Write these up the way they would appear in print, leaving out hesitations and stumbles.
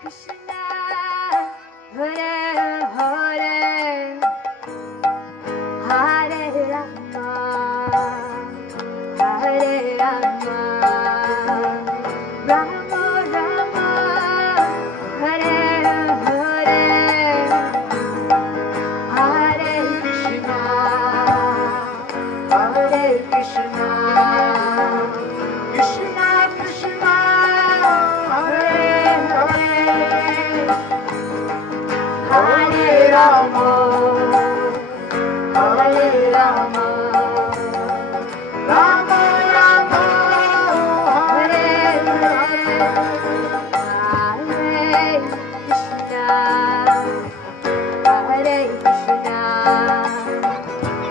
Krishna, Hare Hare, Hare Rama, Hare Rama, Rama Rama, Hare Hare, Hare Krishna, Hare Krishna, Krishna Krishna, Hare Hare Rama, Hare Rama, Rama Rama, Hare Hare, Hare Krishna, Hare Krishna,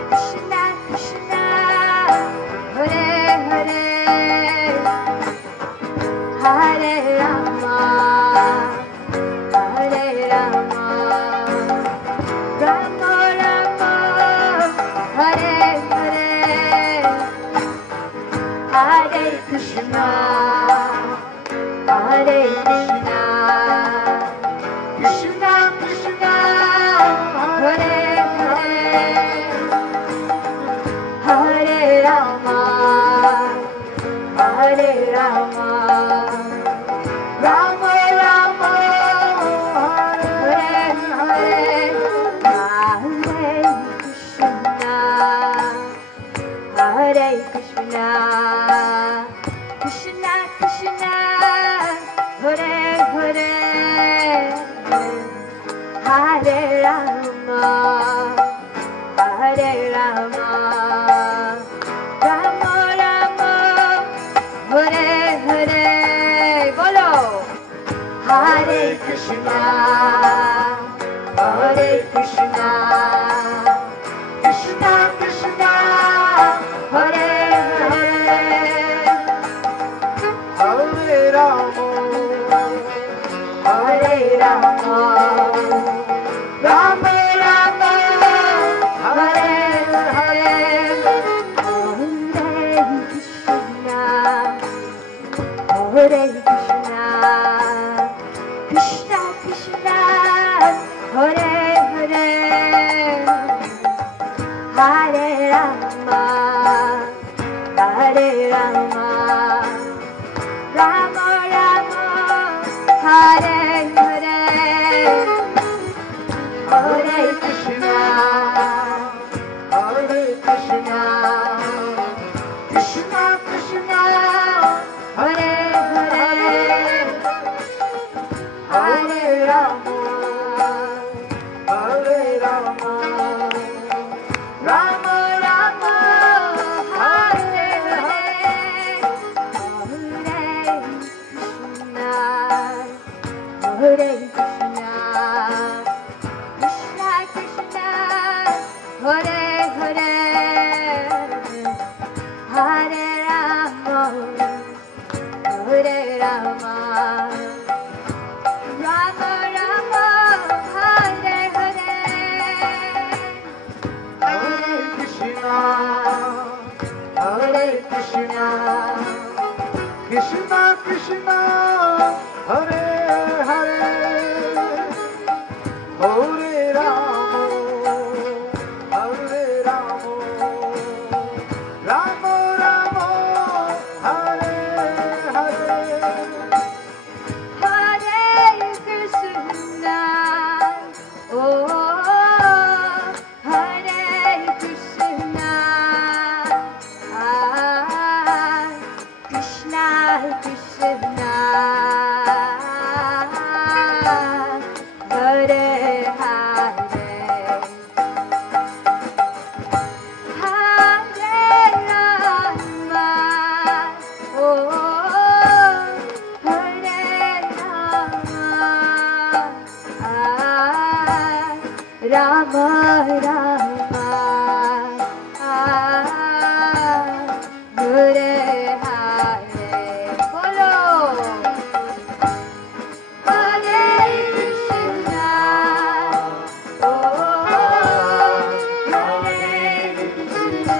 Krishna Krishna, Hare Hare, Hare Rama, Hare Rama, Rama Rama, Hare Hare, Hare Krishna, Hare Krishna, Krishna Krishna, Hare Hare, Hare Rama, Hare Rama, Rama Rama, Hare Hare, Hare Krishna, Hare Krishna, Krishna Krishna, Hare Hare, Hare Rama, Hare Rama, Rama Rama, Hare Hare, bolo, Hare Krishna, Hare Krishna, Krishna Krishna, Hare Hare, Hare Rama, Hare Rama, Rama Rama, Hare Hare, Hare Krishna, Hare Krishna, Krishna Krishna, Hare Hare, Hare Rama, Hare Rama, Rama Rama, Hare Hare, Hare Krishna, Hare Krishna, Krishna Krishna, Hare Hare, Hare Rama, Hare Rama, Rama Rama, Hare Hare, Hare Krishna, Krishna Krishna, Hare Hare, Hare Rama, Hare Rama, Rama Rama, Hare Hare, Hare Krishna, Hare Krishna, Krishna Krishna, Hare Hare, Hare Rama, Hare Rama, Rama Rama, Hare Hare. Hare Krishna, oh, Hare Krishna, Krishna Krishna, Hare Hare, Hare Rama, oh, Hare Rama, Rama Rama, Hare Hare, bolo, Hare Krishna, oh, Hare Krishna,